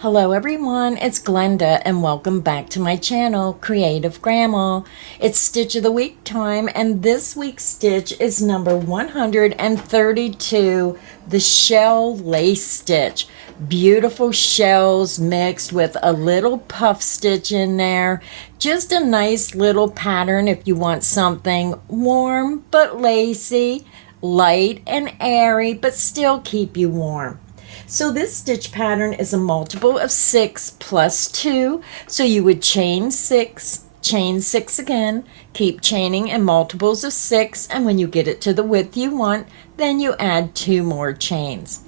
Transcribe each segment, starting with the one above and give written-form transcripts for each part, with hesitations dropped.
Hello everyone, it's Glenda and welcome back to my channel, Creative Grandma. It's Stitch of the Week time and this week's stitch is number 132, the shell lace stitch. Beautiful shells mixed with a little puff stitch in there. Just a nice little pattern if you want something warm but lacy, light and airy but still keep you warm. So this stitch pattern is a multiple of 6 plus 2. So you would chain 6 again, keep chaining in multiples of 6, and when you get it to the width you want, then you add 2 more chains.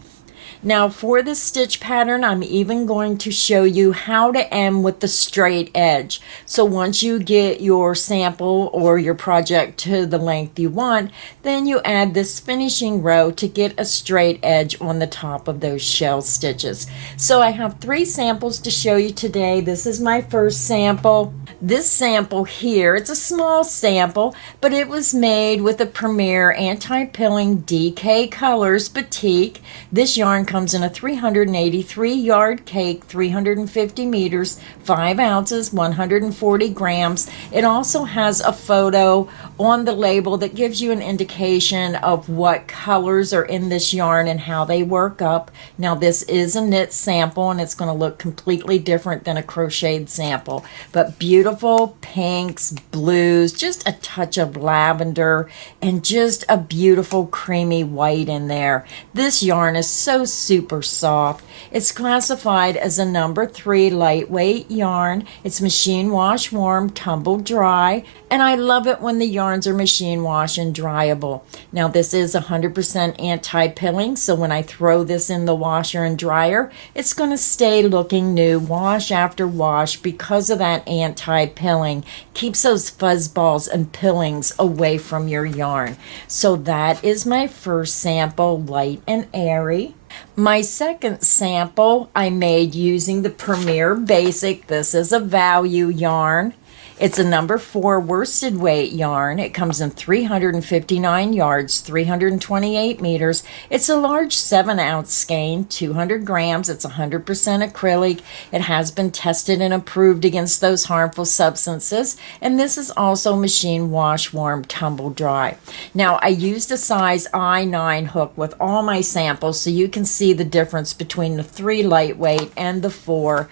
Now for this stitch pattern, I'm even going to show you how to end with the straight edge. So once you get your sample or your project to the length you want, then you add this finishing row to get a straight edge on the top of those shell stitches. So I have 3 samples to show you today. This is my first sample. This sample here, it's a small sample, but it was made with the Premier Anti-Pilling DK Colors Batik. This yarn comes in a 383 yard cake, 350 meters, 5 ounces, 140 grams. It also has a photo on the label that gives you an indication of what colors are in this yarn and how they work up. Now this is a knit sample and it's going to look completely different than a crocheted sample, but beautiful pinks, blues, just a touch of lavender, and just a beautiful creamy white in there. This yarn is so super soft. It's classified as a number 3 lightweight yarn. It's machine wash warm, tumble dry, and I love it when the yarns are machine wash and dryable. Now this is 100% anti-pilling, so when I throw this in the washer and dryer, it's going to stay looking new wash after wash because of that anti-pilling. Keeps those fuzz balls and pillings away from your yarn. So that is my first sample, light and airy. My second sample I made using the Premier Basic. This is a value yarn. It's a number 4 worsted weight yarn. It comes in 359 yards, 328 meters. It's a large 7-ounce skein, 200 grams. It's 100% acrylic. It has been tested and approved against those harmful substances. And this is also machine wash warm, tumble dry. Now I used a size I9 hook with all my samples so you can see the difference between the 3 lightweight and the 4.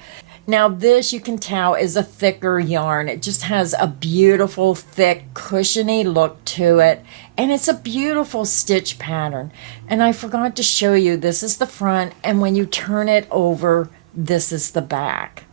Now this, you can tell, is a thicker yarn. It just has a beautiful, thick, cushiony look to it. And it's a beautiful stitch pattern. And I forgot to show you, this is the front, and when you turn it over, this is the back.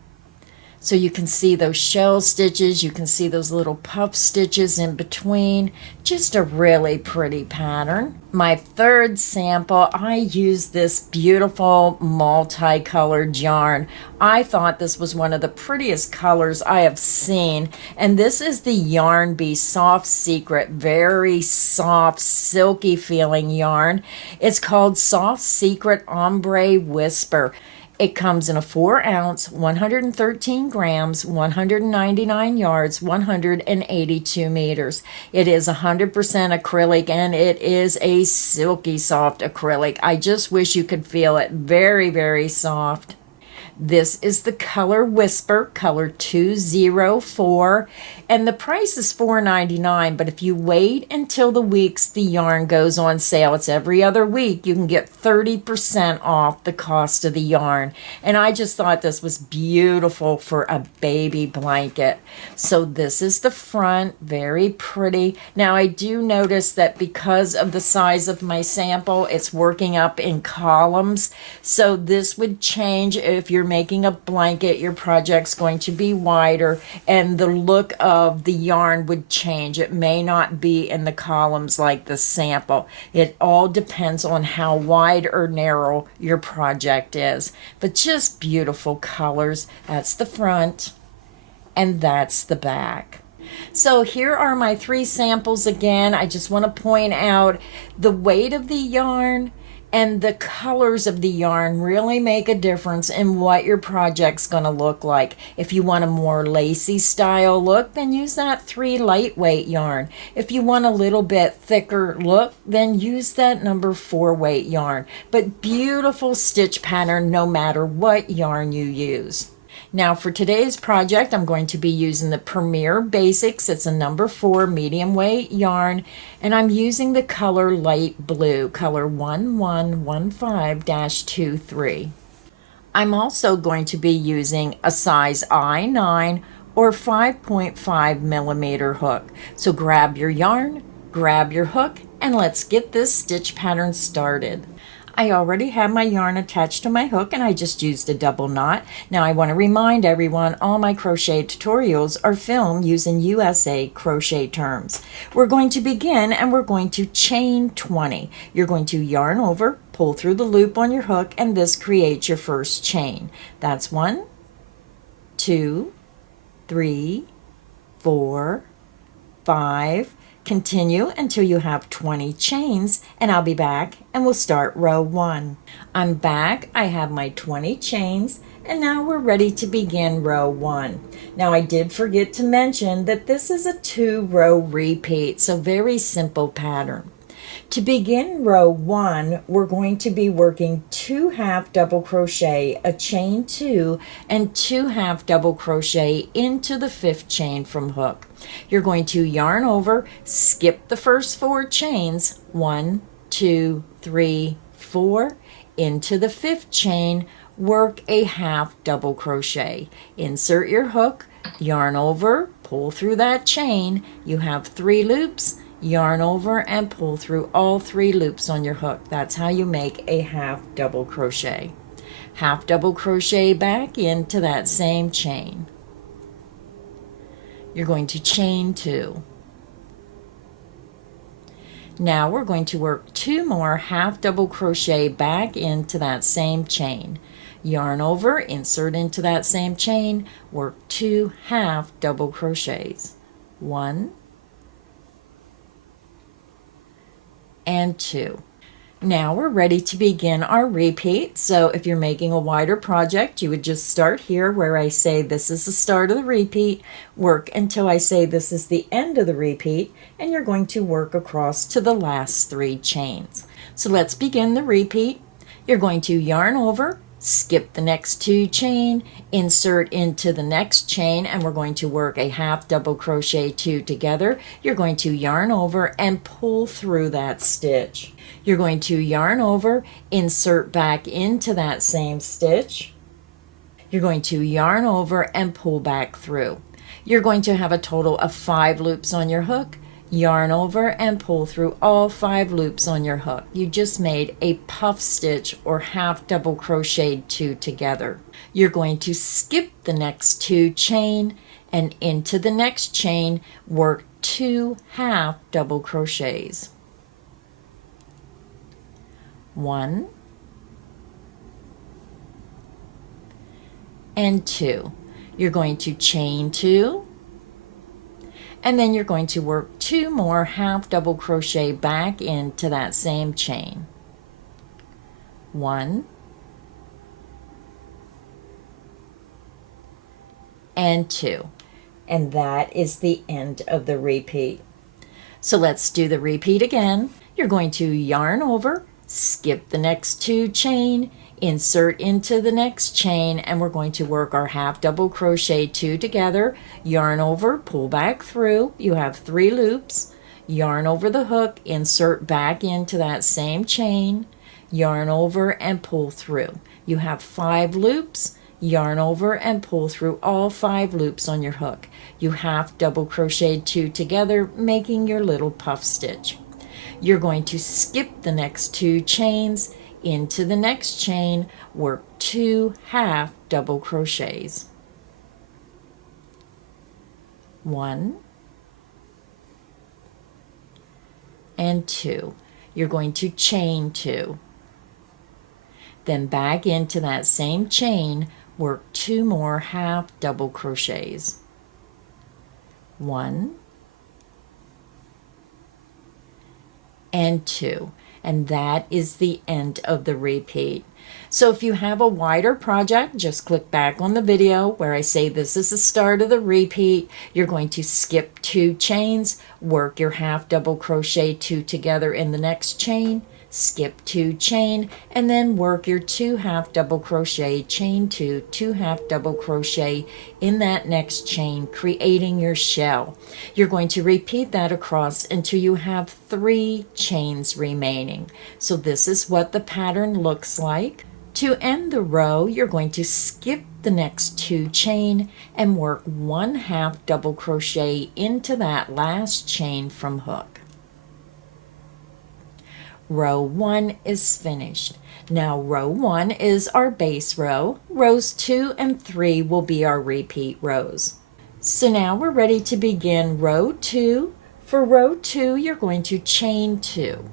So you can see those shell stitches, you can see those little puff stitches in between. Just a really pretty pattern. My third sample, I used this beautiful multicolored yarn. I thought this was one of the prettiest colors I have seen. And this is the Yarn Bee Soft Secret, very soft, silky feeling yarn. It's called Soft Secret Ombre Whisper. It comes in a 4-ounce, 113 grams, 199 yards, 182 meters. It is 100% acrylic and it is a silky soft acrylic. I just wish you could feel it. Very, very soft. This is the color Whisper, color 204, and the price is $4.99, but if you wait until the weeks the yarn goes on sale, it's every other week, you can get 30% off the cost of the yarn. And I just thought this was beautiful for a baby blanket. So this is the front, very pretty. Now I do notice that because of the size of my sample, it's working up in columns. So this would change if you're making a blanket, your project's going to be wider and the look of the yarn would change. It may not be in the columns like the sample. It all depends on how wide or narrow your project is. But just beautiful colors. That's the front and that's the back. So here are my 3 samples again. I just want to point out the weight of the yarn And the colors of the yarn really make a difference in what your project's going to look like. If you want a more lacy style look, then use that 3 lightweight yarn. If you want a little bit thicker look, then use that number 4 weight yarn. But beautiful stitch pattern no matter what yarn you use. Now for today's project, I'm going to be using the Premier Basics. It's a number 4 medium weight yarn, and I'm using the color light blue, color 1115-23. I'm also going to be using a size I9 or 5.5 millimeter hook. So grab your yarn, grab your hook, and let's get this stitch pattern started. I already have my yarn attached to my hook and I just used a double knot. Now I want to remind everyone all my crochet tutorials are filmed using USA crochet terms. We're going to begin and we're going to chain 20. You're going to yarn over, pull through the loop on your hook, and this creates your first chain. That's 1, 2, 3, 4, 5. Continue until you have 20 chains, and I'll be back and we'll start row 1. I'm back. I have my 20 chains, and now we're ready to begin row 1. Now I did forget to mention that this is a 2-row repeat, so very simple pattern. To begin row 1, we're going to be working 2 half double crochet, a chain 2, and 2 half double crochet into the 5th chain from hook. You're going to yarn over, skip the first 4 chains, 1, 2, 3, 4, into the 5th chain, work a half double crochet. Insert your hook, yarn over, pull through that chain. You have 3 loops. Yarn over and pull through all 3 loops on your hook. That's how you make a half double crochet. Half double crochet back into that same chain. You're going to chain 2. Now we're going to work 2 more half double crochet back into that same chain. Yarn over, insert into that same chain, work 2 half double crochets. 1 and 2. Now we're ready to begin our repeat. So if you're making a wider project, you would just start here where I say this is the start of the repeat, work until I say this is the end of the repeat, and you're going to work across to the last 3 chains. So let's begin the repeat. You're going to yarn over, skip the next 2 chain, insert into the next chain, and we're going to work a half double crochet 2 together. You're going to yarn over and pull through that stitch. You're going to yarn over, insert back into that same stitch. You're going to yarn over and pull back through. You're going to have a total of 5 loops on your hook. Yarn over and pull through all 5 loops on your hook. You just made a puff stitch or half double crocheted 2 together. You're going to skip the next 2 chain and into the next chain work 2 half double crochets. 1 and 2. You're going to chain 2. And then you're going to work 2 more half double crochet back into that same chain. 1 and 2. And that is the end of the repeat. So let's do the repeat again. You're going to yarn over, skip the next 2 chain, insert into the next chain, and we're going to work our half double crochet 2 together, yarn over, pull back through. You have 3 loops, yarn over the hook, insert back into that same chain, yarn over and pull through. You have 5 loops, yarn over and pull through all 5 loops on your hook. You half double crocheted 2 together, making your little puff stitch. You're going to skip the next 2 chains, into the next chain, work 2 half double crochets. 1 and 2. You're going to chain 2. Then back into that same chain, work 2 more half double crochets. 1 and 2. and that is the end of the repeat. So if you have a wider project, just click back on the video where I say this is the start of the repeat. You're going to skip 2 chains, work your half double crochet 2 together in the next chain, skip 2 chain, and then work your 2 half double crochet, chain 2, 2 half double crochet in that next chain, creating your shell. You're going to repeat that across until you have 3 chains remaining. So this is what the pattern looks like. To end the row, you're going to skip the next 2 chain and work 1 half double crochet into that last chain from hook. Row 1 is finished. Now row 1 is our base row. Rows 2 and 3 will be our repeat rows. So now we're ready to begin row 2. For row 2, you're going to chain 2.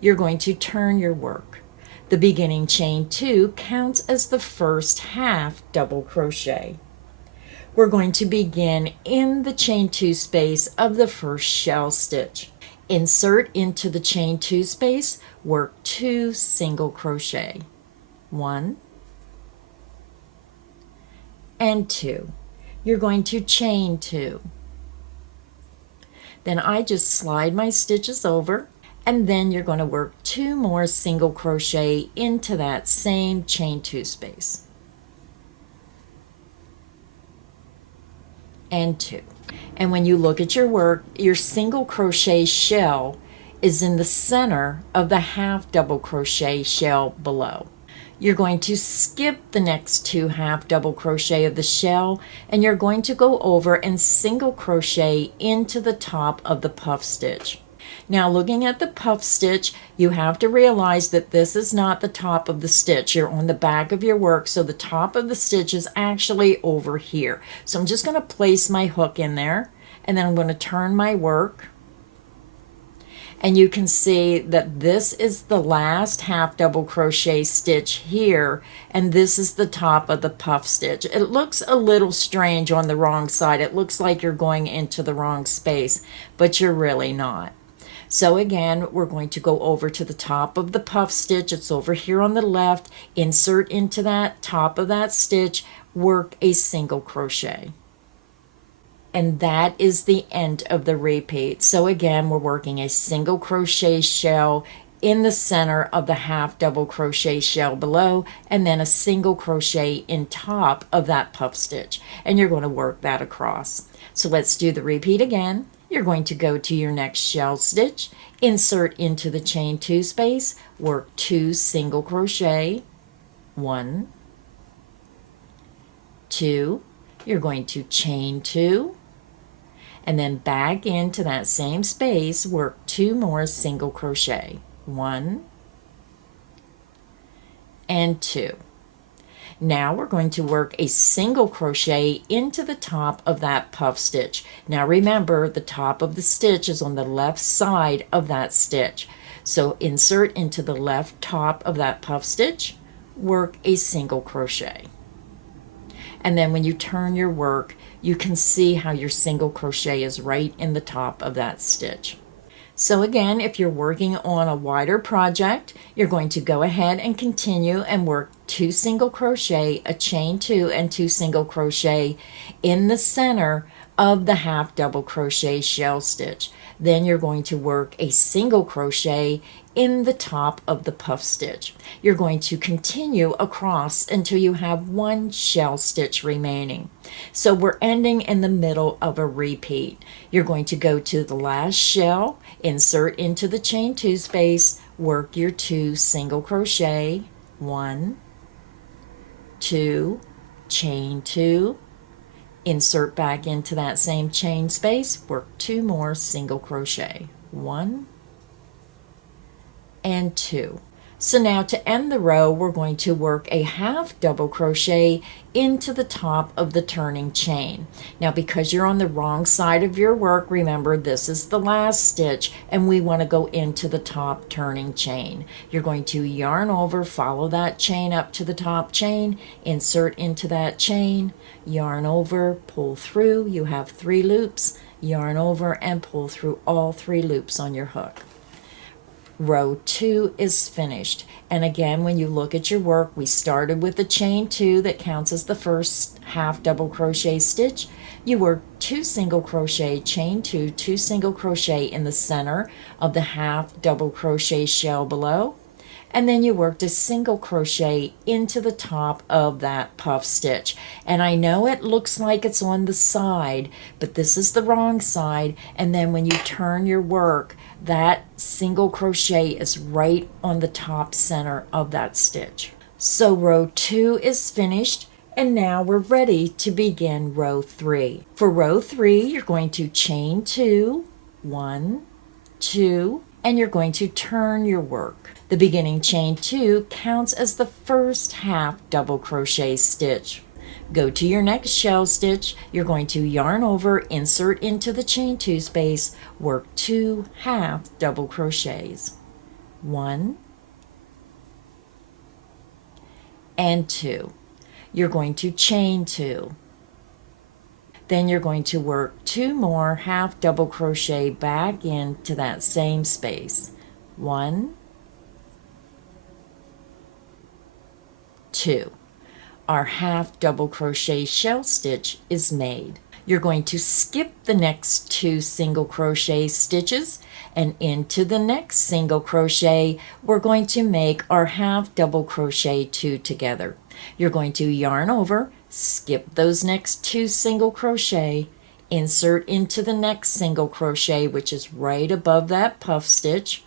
You're going to turn your work. The beginning chain 2 counts as the first half double crochet. We're going to begin in the chain 2 space of the first shell stitch. Insert into the chain 2 space, work 2 single crochet. 1 and 2. You're going to chain 2. Then I just slide my stitches over, and then you're going to work 2 more single crochet into that same chain 2 space. And 2. And when you look at your work, your single crochet shell is in the center of the half double crochet shell below. You're going to skip the next 2 half double crochet of the shell, and you're going to go over and single crochet into the top of the puff stitch. Now looking at the puff stitch, you have to realize that this is not the top of the stitch. You're on the back of your work, so the top of the stitch is actually over here. So I'm just going to place my hook in there, and then I'm going to turn my work. And you can see that this is the last half double crochet stitch here, and this is the top of the puff stitch. It looks a little strange on the wrong side. It looks like you're going into the wrong space, but you're really not. So again, we're going to go over to the top of the puff stitch. It's over here on the left. Insert into that top of that stitch, work a single crochet. And that is the end of the repeat. So again, we're working a single crochet shell in the center of the half double crochet shell below, and then a single crochet in top of that puff stitch. And you're going to work that across. So let's do the repeat again. You're going to go to your next shell stitch, insert into the chain 2 space, work 2 single crochet, 1, 2, you're going to chain 2, and then back into that same space, work 2 more single crochet, 1 and 2. Now we're going to work a single crochet into the top of that puff stitch. Now remember, the top of the stitch is on the left side of that stitch. So insert into the left top of that puff stitch, work a single crochet. And then when you turn your work, you can see how your single crochet is right in the top of that stitch. So again, if you're working on a wider project, you're going to go ahead and continue and work 2 single crochet, a chain 2 and 2 single crochet in the center of the half double crochet shell stitch. Then you're going to work a single crochet in the top of the puff stitch. You're going to continue across until you have 1 shell stitch remaining. So we're ending in the middle of a repeat. You're going to go to the last shell, insert into the chain 2 space, work your 2 single crochet, 1, 2, chain 2, insert back into that same chain space, work 2 more single crochet, 1 and 2. So now to end the row, we're going to work a half double crochet into the top of the turning chain. Now because you're on the wrong side of your work, remember this is the last stitch and we want to go into the top turning chain. You're going to yarn over, follow that chain up to the top chain, insert into that chain, yarn over, pull through. You have 3 loops, yarn over and pull through all 3 loops on your hook. Row 2 is finished. And again, when you look at your work, we started with the chain 2 that counts as the first half double crochet stitch. You work 2 single crochet, chain 2, 2 single crochet in the center of the half double crochet shell below, and then you worked a single crochet into the top of that puff stitch. And I know it looks like it's on the side, but this is the wrong side. And then when you turn your work, that single crochet is right on the top center of that stitch. So row 2 is finished, and now we're ready to begin row 3. For row 3, you're going to chain 2, 1, 2, and you're going to turn your work. The beginning chain 2 counts as the first half double crochet stitch. Go to your next shell stitch. You're going to yarn over, insert into the chain 2 space, work 2 half double crochets. 1 and 2. You're going to chain 2. Then you're going to work 2 more half double crochet back into that same space. 1, 2. Our half double crochet shell stitch is made. You're going to skip the next 2 single crochet stitches, and into the next single crochet we're going to make our half double crochet 2 together. You're going to yarn over, skip those next 2 single crochet, insert into the next single crochet, which is right above that puff stitch,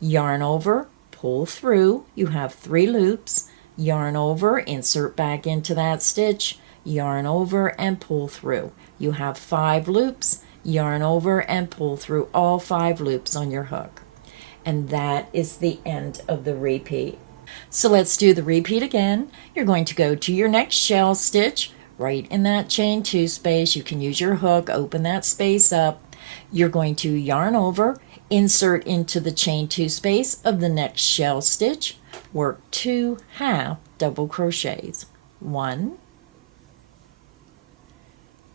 yarn over, pull through. You have 3 loops, yarn over, insert back into that stitch, yarn over and pull through. You have 5 loops, yarn over and pull through all 5 loops on your hook. And that is the end of the repeat. So let's do the repeat again. You're going to go to your next shell stitch, right in that chain 2 space. You can use your hook, open that space up. You're going to yarn over, insert into the chain 2 space of the next shell stitch, work 2 half double crochets. 1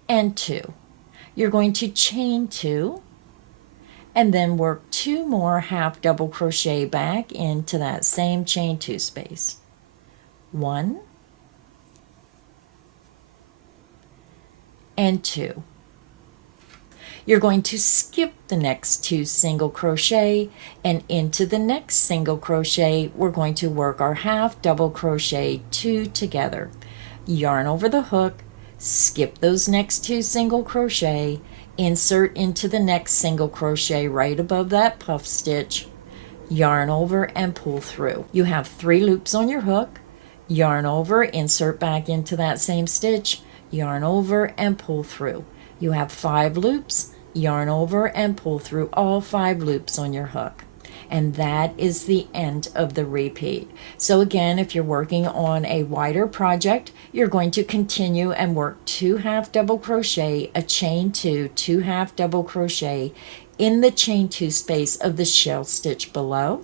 and 2. You're going to chain 2 and then work 2 more half double crochet back into that same chain 2 space. 1 and 2. You're going to skip the next 2 single crochet, and into the next single crochet we're going to work our half double crochet 2 together. Yarn over the hook, skip those next 2 single crochet, insert into the next single crochet right above that puff stitch, yarn over and pull through. You have 3 loops on your hook, yarn over, insert back into that same stitch, yarn over and pull through. You have 5 loops, yarn over and pull through all 5 loops on your hook. And that is the end of the repeat. So again, if you're working on a wider project, you're going to continue and work 2 half double crochet, a chain 2, 2 half double crochet in the chain 2 space of the shell stitch below.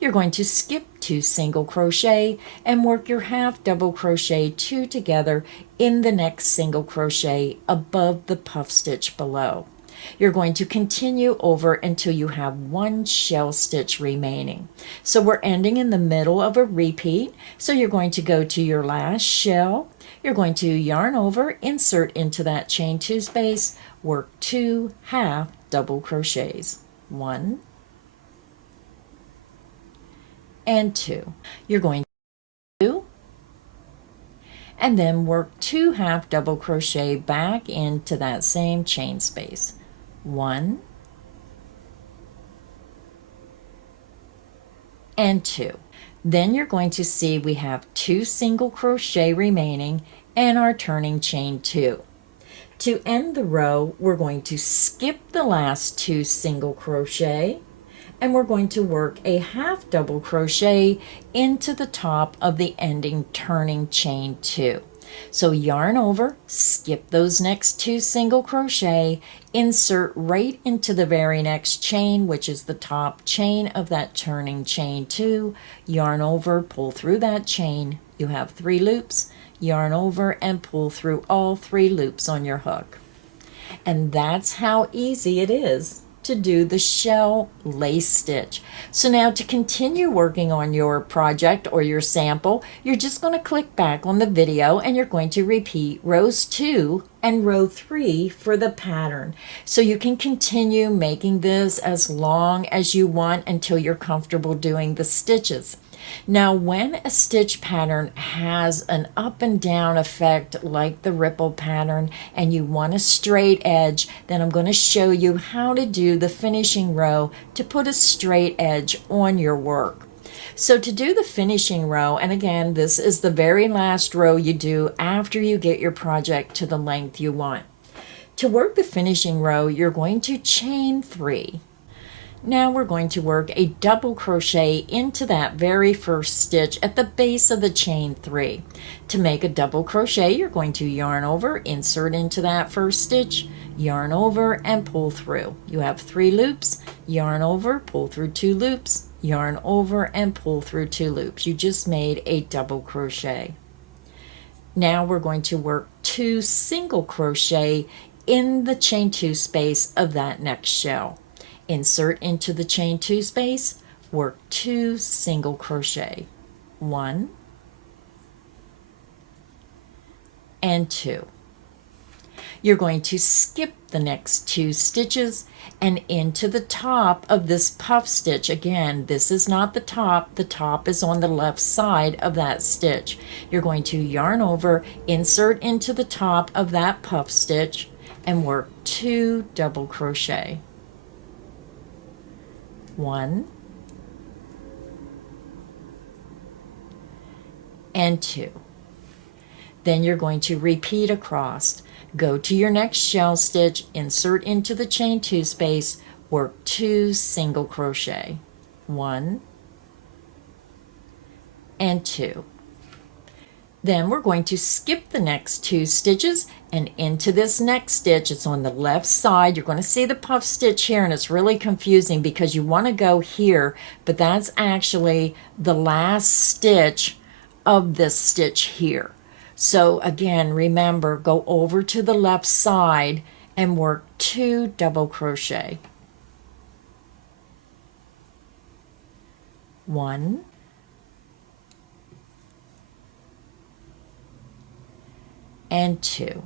You're going to skip 2 single crochet and work your half double crochet 2 together in the next single crochet above the puff stitch below. You're going to continue over until you have 1 shell stitch remaining. So we're ending in the middle of a repeat. So you're going to go to your last shell. You're going to yarn over, insert into that chain 2 space, work 2 half double crochets. 1 and 2. You're going to do, and then work 2 half double crochet back into that same chain space. 1 and 2. Then you're going to see we have 2 single crochet remaining and our turning chain 2. To end the row, we're going to skip the last 2 single crochet, and we're going to work a half double crochet into the top of the ending turning chain 2. So yarn over, skip those next 2 single crochet, insert right into the very next chain, which is the top chain of that turning chain 2, yarn over, pull through that chain. You have 3 loops, yarn over and pull through all 3 loops on your hook. And that's how easy it is to do the shell lace stitch. So now to continue working on your project or your sample, you're just going to click back on the video and you're going to repeat rows 2 and row 3 for the pattern. So you can continue making this as long as you want until you're comfortable doing the stitches. Now, when a stitch pattern has an up and down effect like the ripple pattern and you want a straight edge, then I'm going to show you how to do the finishing row to put a straight edge on your work. So to do the finishing row, and again, this is the very last row you do after you get your project to the length you want. To work the finishing row, you're going to chain 3. Now we're going to work a double crochet into that very first stitch at the base of the chain 3. To make a double crochet, you're going to yarn over, insert into that first stitch, yarn over, and pull through. You have 3 loops, yarn over, pull through 2 loops, yarn over, and pull through 2 loops. You just made a double crochet. Now we're going to work 2 single crochet in the chain 2 space of that next shell. Insert into the chain 2 space, work 2 single crochet, 1 and 2. You're going to skip the next 2 stitches and into the top of this puff stitch. Again, this is not the top is on the left side of that stitch. You're going to yarn over, insert into the top of that puff stitch, and work 2 double crochet. 1 and 2. Then you're going to repeat across. Go to your next shell stitch, insert into the chain 2 space, work 2 single crochet. 1 and 2. Then we're going to skip the next 2 stitches and into this next stitch. It's on the left side. You're going to see the puff stitch here, and it's really confusing because you want to go here, but that's actually the last stitch of this stitch here. So again, remember, go over to the left side and work 2 double crochet. 1 and 2.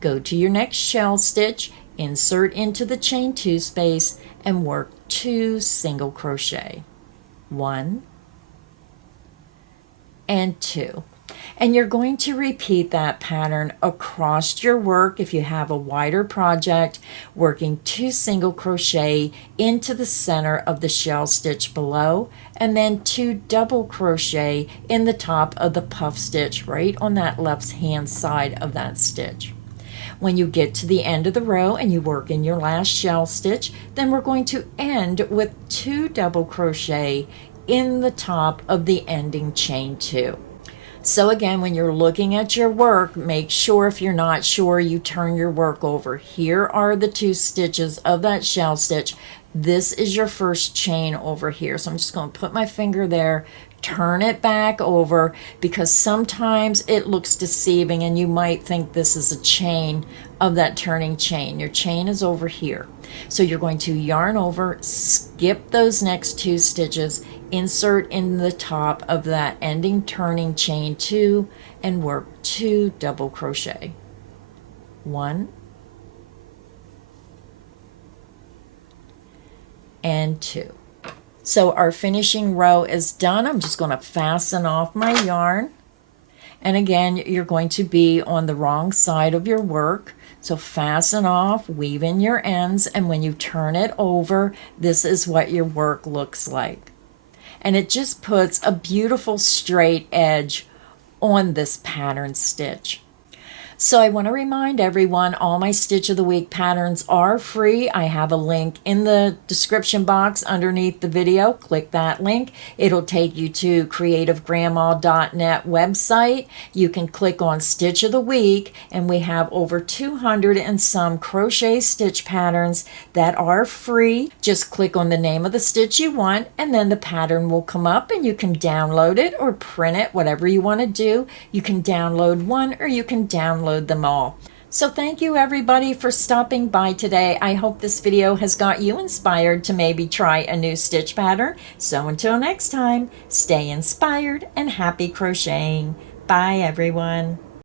Go to your next shell stitch, insert into the chain 2 space, and work 2 single crochet. 1 and 2. And you're going to repeat that pattern across your work if you have a wider project, working 2 single crochet into the center of the shell stitch below, and then 2 double crochet in the top of the puff stitch right on that left hand side of that stitch. When you get to the end of the row and you work in your last shell stitch, then we're going to end with 2 double crochet in the top of the ending chain 2. So again, when you're looking at your work, make sure, if you're not sure, you turn your work over. Here are the 2 stitches of that shell stitch. This is your first chain over here. So I'm just going to put my finger there, turn it back over, because sometimes it looks deceiving and you might think this is a chain of that turning chain. Your chain is over here. So you're going to yarn over, skip those next 2 stitches, insert in the top of that ending turning chain 2, and work 2 double crochet. 1 and 2. So our finishing row is done. I'm just going to fasten off my yarn. And again, you're going to be on the wrong side of your work. So fasten off, weave in your ends, and when you turn it over, this is what your work looks like. And it just puts a beautiful straight edge on this pattern stitch. So I want to remind everyone, all my Stitch of the Week patterns are free. I have a link in the description box underneath the video. Click that link. It'll take you to creativegrandma.net website. You can click on Stitch of the Week, and we have over 200 and some crochet stitch patterns that are free. Just click on the name of the stitch you want, and then the pattern will come up, and you can download it or print it, whatever you want to do. You can download one or you can download them all. So thank you everybody for stopping by today. I hope this video has got you inspired to maybe try a new stitch pattern. So until next time, stay inspired and happy crocheting. Bye everyone.